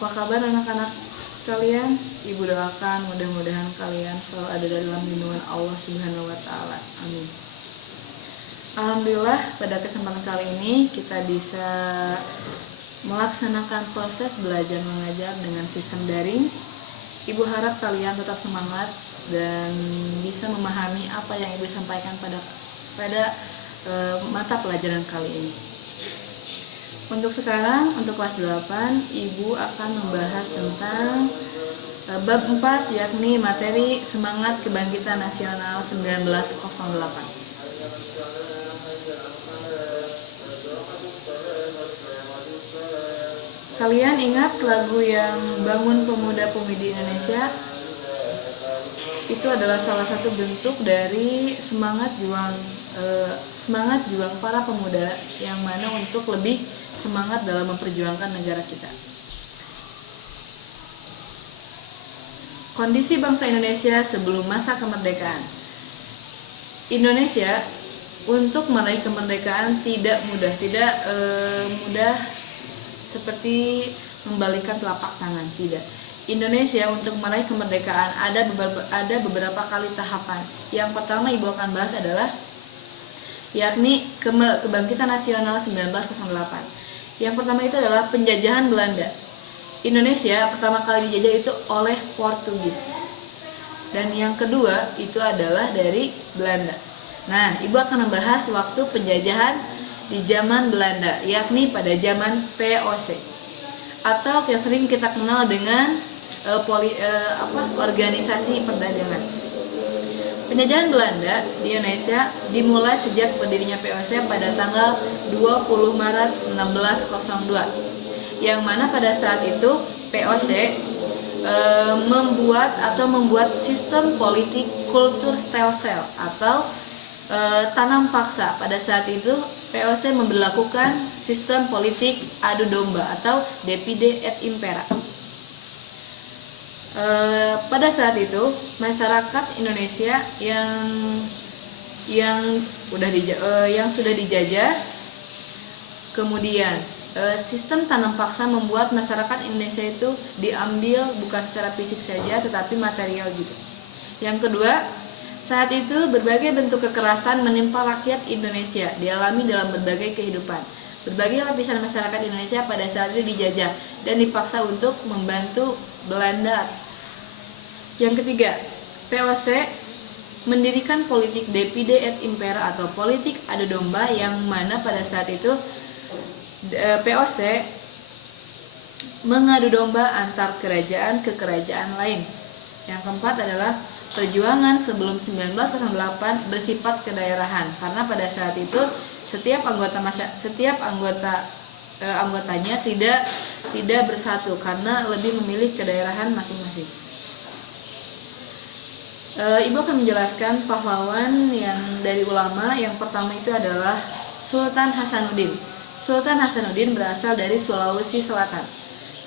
Apa kabar anak-anak kalian? Ibu doakan mudah-mudahan kalian selalu ada dalam lindungan Allah Subhanahu wa taala. Amin. Alhamdulillah pada kesempatan kali ini kita bisa melaksanakan proses belajar mengajar dengan sistem daring. Ibu harap kalian tetap semangat dan bisa memahami apa yang Ibu sampaikan pada mata pelajaran kali ini. Untuk sekarang, untuk kelas 8, Ibu akan membahas tentang bab 4, yakni materi Semangat Kebangkitan Nasional 1908. Kalian ingat lagu yang Bangun Pemuda-Pemudi Indonesia? Itu adalah salah satu bentuk dari semangat juang para pemuda yang mana untuk lebih semangat dalam memperjuangkan negara kita. Kondisi bangsa Indonesia sebelum masa kemerdekaan. Indonesia untuk meraih kemerdekaan tidak mudah seperti membalikan telapak tangan, tidak. Indonesia untuk meraih kemerdekaan ada beberapa kali tahapan. Yang pertama Ibu akan bahas adalah yakni Kebangkitan Nasional 1908. Yang pertama itu adalah penjajahan Belanda. Indonesia pertama kali dijajah itu oleh Portugis. Dan yang kedua itu adalah dari Belanda. Nah, Ibu akan membahas waktu penjajahan di zaman Belanda, yakni pada zaman VOC. Atau yang sering kita kenal dengan organisasi perdagangan. Penjajahan Belanda di Indonesia dimulai sejak berdirinya VOC pada tanggal 20 Maret 1602. Yang mana pada saat itu VOC membuat sistem politik kultur stelsel atau tanam paksa. Pada saat itu VOC memberlakukan sistem politik adu domba atau divide et impera. Pada saat itu masyarakat Indonesia yang sudah dijajah, kemudian sistem tanam paksa membuat masyarakat Indonesia itu diambil bukan secara fisik saja tetapi material juga. Yang kedua, saat itu berbagai bentuk kekerasan menimpa rakyat Indonesia dialami dalam berbagai kehidupan. Berbagai lapisan masyarakat Indonesia pada saat itu dijajah dan dipaksa untuk membantu Belanda. Yang ketiga, VOC mendirikan politik divide et impera atau politik adu domba yang mana pada saat itu VOC mengadu domba antar kerajaan ke kerajaan lain. Yang keempat adalah perjuangan sebelum 1908 bersifat kedaerahan karena pada saat itu setiap anggotanya tidak bersatu karena lebih memilih kedaerahan masing-masing. Ibu akan menjelaskan pahlawan yang dari ulama. Yang pertama itu adalah Sultan Hasanuddin. Sultan Hasanuddin berasal dari Sulawesi Selatan.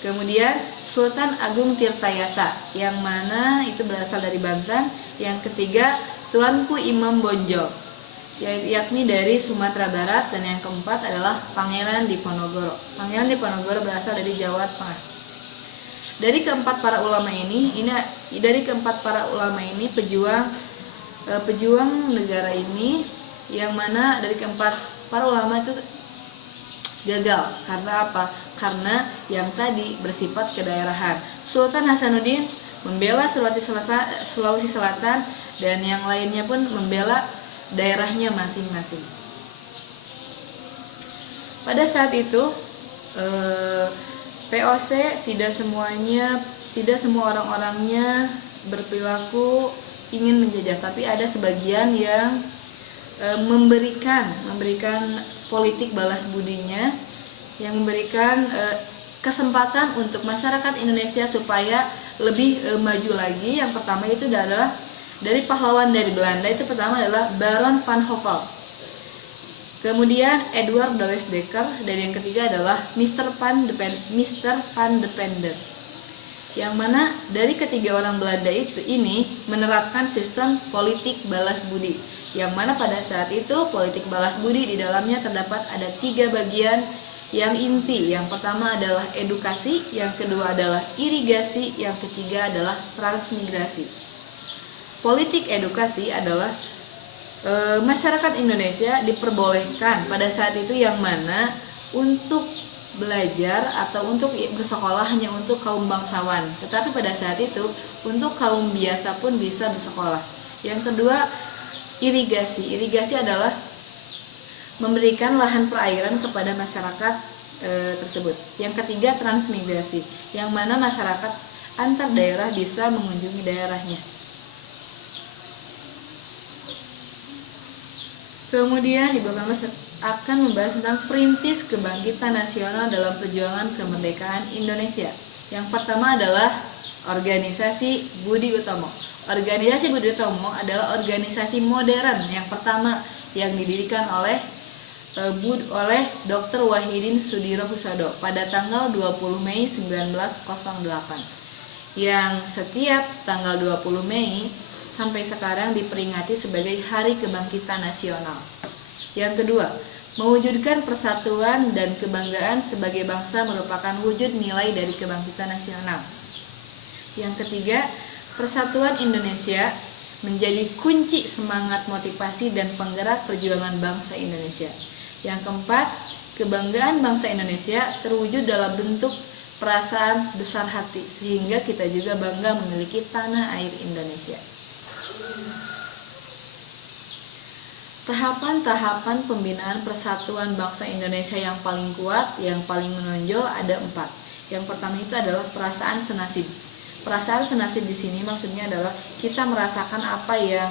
Kemudian Sultan Agung Tirtayasa yang mana itu berasal dari Banten. Yang ketiga Tuanku Imam Bonjol yakni dari Sumatera Barat. Dan yang keempat adalah Pangeran Diponegoro. Pangeran Diponegoro berasal dari Jawa Tengah. Dari keempat para ulama ini pejuang negara ini, yang mana dari keempat para ulama itu gagal. Karena apa? Karena yang tadi bersifat kedaerahan. Sultan Hasanuddin membela Sulawesi Selatan dan yang lainnya pun membela daerahnya masing-masing. Pada saat itu VOC tidak semua orang-orangnya berperilaku ingin menjajah, tapi ada sebagian yang memberikan politik balas budinya, yang memberikan kesempatan untuk masyarakat Indonesia supaya lebih maju lagi. Yang pertama itu adalah dari pahlawan dari Belanda, itu pertama adalah Baron van Hopel. Kemudian Edward de Westdekker, dan yang ketiga adalah Mr. Van de Pender. Yang mana dari ketiga orang Belanda ini menerapkan sistem politik balas budi. Yang mana pada saat itu politik balas budi di dalamnya terdapat ada 3 bagian yang inti. Yang pertama adalah edukasi, yang kedua adalah irigasi, yang ketiga adalah transmigrasi. Politik edukasi adalah masyarakat Indonesia diperbolehkan pada saat itu yang mana untuk belajar atau untuk bersekolah hanya untuk kaum bangsawan, tetapi pada saat itu untuk kaum biasa pun bisa bersekolah. Yang kedua, irigasi. Irigasi adalah memberikan lahan perairan kepada masyarakat tersebut. Yang ketiga, transmigrasi, yang mana masyarakat antar daerah bisa mengunjungi daerahnya. Kemudian Ibu akan membahas tentang perintis kebangkitan nasional dalam perjuangan kemerdekaan Indonesia. Yang pertama adalah organisasi Budi Utomo. Organisasi Budi Utomo adalah organisasi modern yang pertama yang didirikan oleh Dr. Wahidin Sudirohusodo pada tanggal 20 Mei 1908, yang setiap tanggal 20 Mei sampai sekarang diperingati sebagai Hari Kebangkitan Nasional. Yang kedua, mewujudkan persatuan dan kebanggaan sebagai bangsa merupakan wujud nilai dari kebangkitan nasional. Yang ketiga, persatuan Indonesia menjadi kunci semangat, motivasi, dan penggerak perjuangan bangsa Indonesia. Yang keempat, kebanggaan bangsa Indonesia terwujud dalam bentuk perasaan besar hati, sehingga kita juga bangga memiliki tanah air Indonesia. Tahapan-tahapan pembinaan persatuan bangsa Indonesia yang paling kuat, yang paling menonjol ada 4. Yang pertama itu adalah perasaan senasib. Perasaan senasib di sini maksudnya adalah kita merasakan apa yang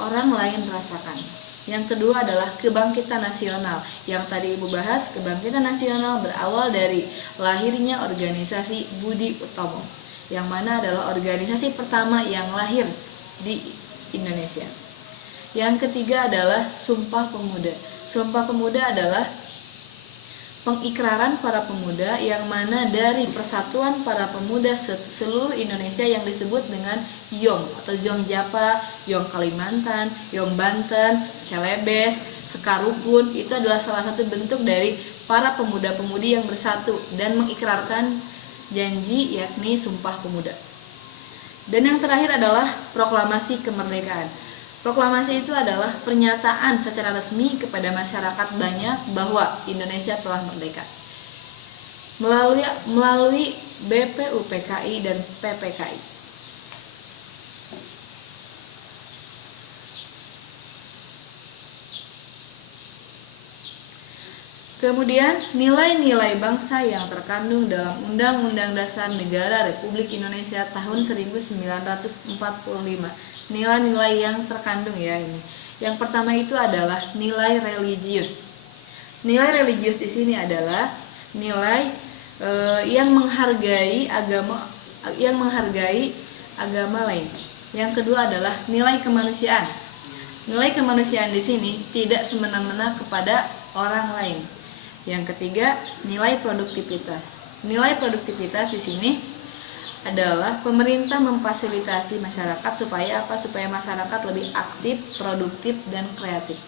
orang lain rasakan. Yang kedua adalah kebangkitan nasional. Yang tadi Ibu bahas, kebangkitan nasional berawal dari lahirnya organisasi Budi Utomo, yang mana adalah organisasi pertama yang lahir di Indonesia. Yang ketiga adalah Sumpah Pemuda. Sumpah Pemuda adalah pengikraran para pemuda yang mana dari persatuan para pemuda seluruh Indonesia yang disebut dengan YOM atau Zong Japa, YOM Kalimantan, YOM Banten, Celebes, Sekarukun. Itu adalah salah satu bentuk dari para pemuda-pemudi yang bersatu dan mengikrarkan janji, yakni Sumpah Pemuda. Dan yang terakhir adalah Proklamasi Kemerdekaan. Proklamasi itu adalah pernyataan secara resmi kepada masyarakat banyak bahwa Indonesia telah merdeka melalui BPUPKI dan PPKI. Kemudian nilai-nilai bangsa yang terkandung dalam Undang-Undang Dasar Negara Republik Indonesia tahun 1945. Nilai-nilai yang terkandung ya ini. Yang pertama itu adalah nilai religius. Nilai religius di sini adalah nilai yang menghargai agama lain. Yang kedua adalah nilai kemanusiaan. Nilai kemanusiaan di sini tidak semena-mena kepada orang lain. Yang ketiga, nilai produktivitas. Nilai produktivitas di sini adalah pemerintah memfasilitasi masyarakat supaya apa? Supaya masyarakat lebih aktif, produktif, dan kreatif.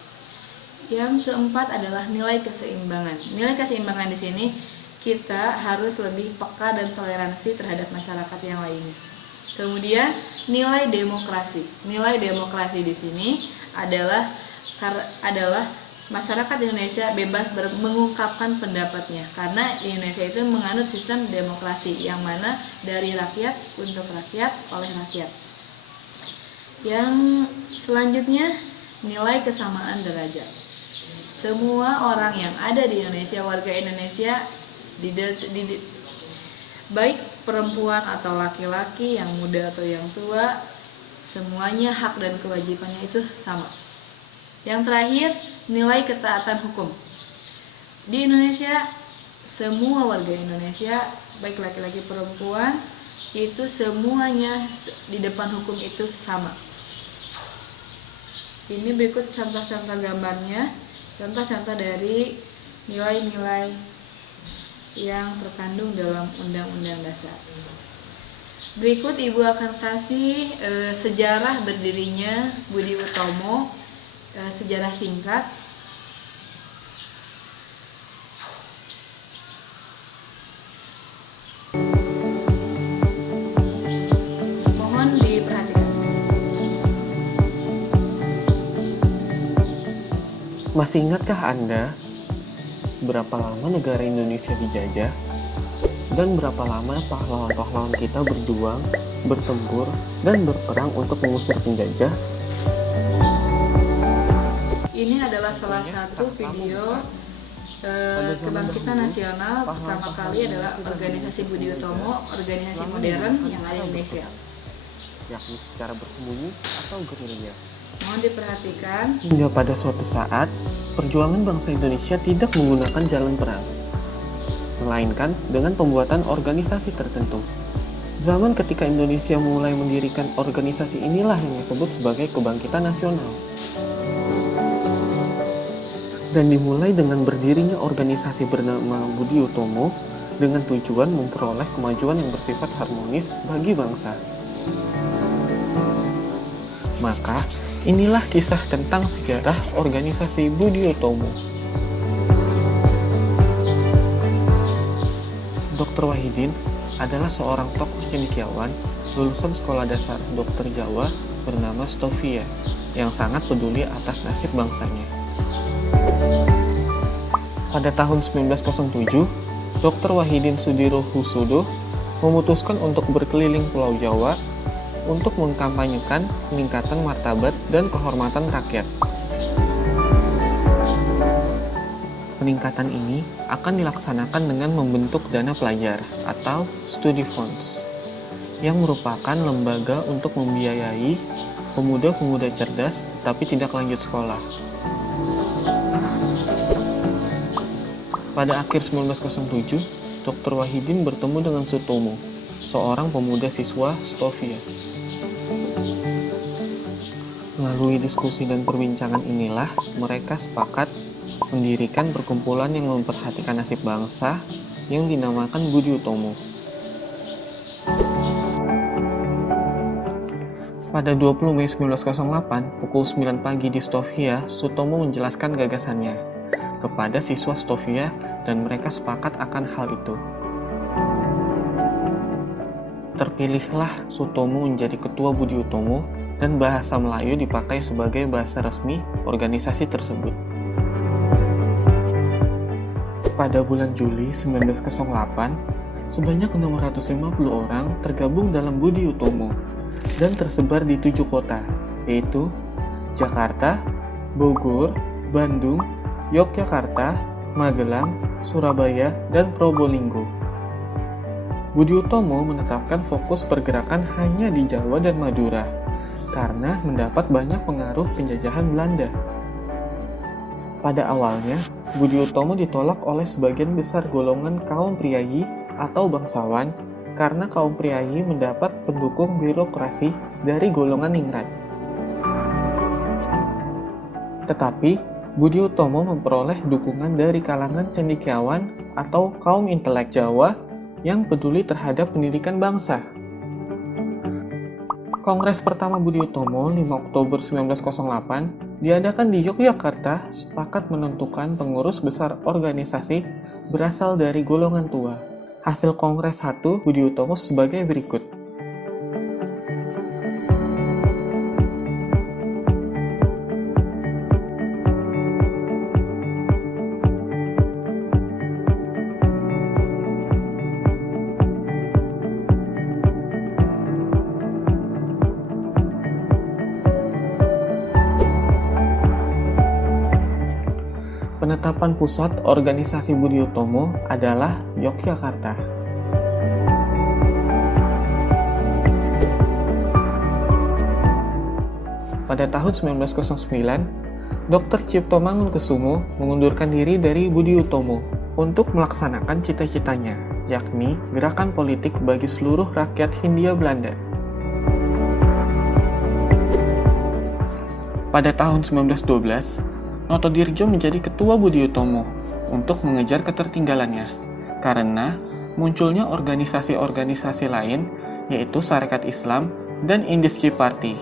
Yang keempat adalah nilai keseimbangan. Nilai keseimbangan di sini kita harus lebih peka dan toleransi terhadap masyarakat yang lainnya. Kemudian nilai demokrasi. Nilai demokrasi di sini adalah masyarakat Indonesia bebas mengungkapkan pendapatnya, karena Indonesia itu menganut sistem demokrasi yang mana dari rakyat untuk rakyat oleh rakyat. Yang selanjutnya nilai kesamaan derajat. Semua orang yang ada di Indonesia, warga Indonesia, baik perempuan atau laki-laki, yang muda atau yang tua, semuanya hak dan kewajibannya itu sama. Yang terakhir, nilai ketaatan hukum. Di Indonesia, semua warga Indonesia, baik laki-laki perempuan, itu semuanya di depan hukum itu sama. Ini berikut contoh-contoh gambarnya, contoh-contoh dari nilai-nilai yang terkandung dalam Undang-Undang Dasar. Berikut Ibu akan kasih sejarah berdirinya Budi Utomo, sejarah singkat. Masih ingatkah Anda berapa lama negara Indonesia dijajah? Dan berapa lama pahlawan-pahlawan kita berjuang, bertempur, dan berperang untuk mengusir penjajah? Ini adalah salah satu video kebangkitan nasional pertama kali adalah organisasi Budi Utomo, organisasi modern yang ada di Indonesia. Yakni secara bersembunyi atau gerilya. Mohon diperhatikan. Hingga pada suatu saat, perjuangan bangsa Indonesia tidak menggunakan jalan perang, melainkan dengan pembuatan organisasi tertentu. Zaman ketika Indonesia mulai mendirikan organisasi inilah yang disebut sebagai kebangkitan nasional. Dan dimulai dengan berdirinya organisasi bernama Budi Utomo dengan tujuan memperoleh kemajuan yang bersifat harmonis bagi bangsa. Maka, inilah kisah tentang sejarah organisasi Budi Utomo. Dr. Wahidin adalah seorang tokoh cendekiawan lulusan sekolah dasar dokter Jawa bernama Stovia yang sangat peduli atas nasib bangsanya. Pada tahun 1907, Dr. Wahidin Sudirohusodo memutuskan untuk berkeliling Pulau Jawa untuk mengkampanyekan peningkatan martabat dan kehormatan rakyat. Peningkatan ini akan dilaksanakan dengan membentuk dana pelajar atau study funds, yang merupakan lembaga untuk membiayai pemuda-pemuda cerdas tetapi tidak lanjut sekolah. Pada akhir 1907, Dr. Wahidin bertemu dengan Sutomo, seorang pemuda siswa Stovia. Melalui diskusi dan perbincangan inilah mereka sepakat mendirikan perkumpulan yang memperhatikan nasib bangsa yang dinamakan Budi Utomo. Pada 20 Mei 1908, pukul 9 pagi di Stovia, Sutomo menjelaskan gagasannya kepada siswa Stovia dan mereka sepakat akan hal itu. Terpilihlah Sutomo menjadi ketua Budi Utomo dan bahasa Melayu dipakai sebagai bahasa resmi organisasi tersebut. Pada bulan Juli 1908, sebanyak 650 orang tergabung dalam Budi Utomo dan tersebar di 7 kota, yaitu Jakarta, Bogor, Bandung, Yogyakarta, Magelang, Surabaya, dan Probolinggo. Budi Utomo menetapkan fokus pergerakan hanya di Jawa dan Madura, karena mendapat banyak pengaruh penjajahan Belanda. Pada awalnya, Budi Utomo ditolak oleh sebagian besar golongan kaum priayi atau bangsawan karena kaum priayi mendapat pendukung birokrasi dari golongan ningrat. Tetapi, Budi Utomo memperoleh dukungan dari kalangan cendekiawan atau kaum intelek Jawa yang peduli terhadap pendidikan bangsa. Kongres pertama Budi Utomo 5 Oktober 1908 diadakan di Yogyakarta sepakat menentukan pengurus besar organisasi berasal dari golongan tua. Hasil Kongres 1 Budi Utomo sebagai berikut. Penetapan pusat organisasi Budi Utomo adalah Yogyakarta. Pada tahun 1909, Dr. Cipto Mangunkusumo mengundurkan diri dari Budi Utomo untuk melaksanakan cita-citanya, yakni gerakan politik bagi seluruh rakyat Hindia Belanda. Pada tahun 1912, Notodirjo menjadi ketua Budi Utomo untuk mengejar ketertinggalannya, karena munculnya organisasi-organisasi lain, yaitu Sarekat Islam dan Indisci Party.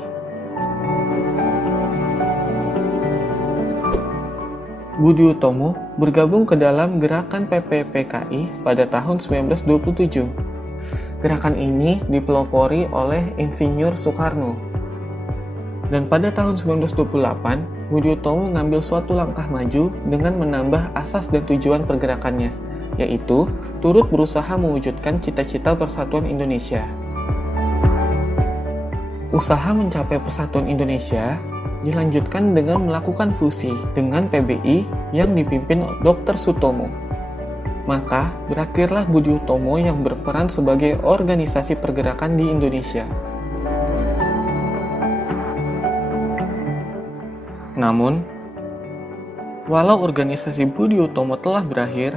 Budi Utomo bergabung ke dalam gerakan PPPKI pada tahun 1927. Gerakan ini dipelopori oleh Insinyur Soekarno. Dan pada tahun 1928, Budi Utomo mengambil suatu langkah maju dengan menambah asas dan tujuan pergerakannya, yaitu turut berusaha mewujudkan cita-cita persatuan Indonesia. Usaha mencapai persatuan Indonesia dilanjutkan dengan melakukan fusi dengan PBI yang dipimpin Dr. Sutomo. Maka berakhirlah Budi Utomo yang berperan sebagai organisasi pergerakan di Indonesia. Namun, walau organisasi Budi Utomo telah berakhir,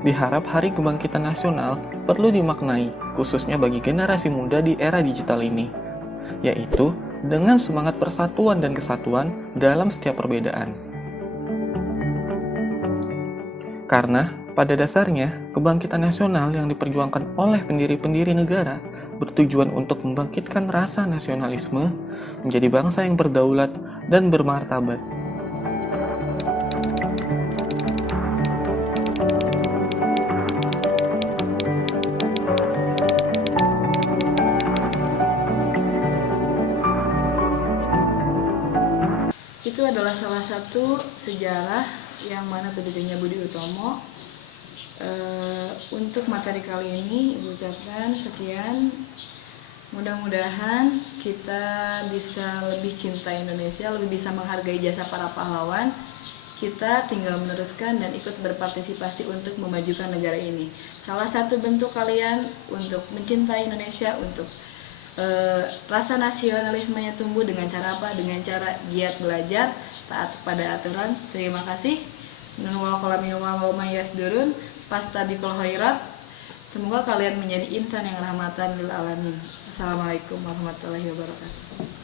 diharap Hari Kebangkitan Nasional perlu dimaknai, khususnya bagi generasi muda di era digital ini, yaitu dengan semangat persatuan dan kesatuan dalam setiap perbedaan. Karena, pada dasarnya, kebangkitan nasional yang diperjuangkan oleh pendiri-pendiri negara bertujuan untuk membangkitkan rasa nasionalisme menjadi bangsa yang berdaulat dan bermartabat. Itu adalah salah satu sejarah yang mana terjadinya Budi Utomo. Untuk materi kali ini Ibu ucapkan sekian. Mudah-mudahan kita bisa lebih cinta Indonesia, lebih bisa menghargai jasa para pahlawan. Kita tinggal meneruskan dan ikut berpartisipasi untuk memajukan negara ini. Salah satu bentuk kalian untuk mencintai Indonesia, untuk rasa nasionalismenya tumbuh dengan cara apa? Dengan cara giat belajar, taat pada aturan. Terima kasih. Nun wal qalami wa ma yasdurun, fastabiqul khairat. Semoga kalian menjadi insan yang rahmatan lil alamin. Assalamualaikum warahmatullahi wabarakatuh.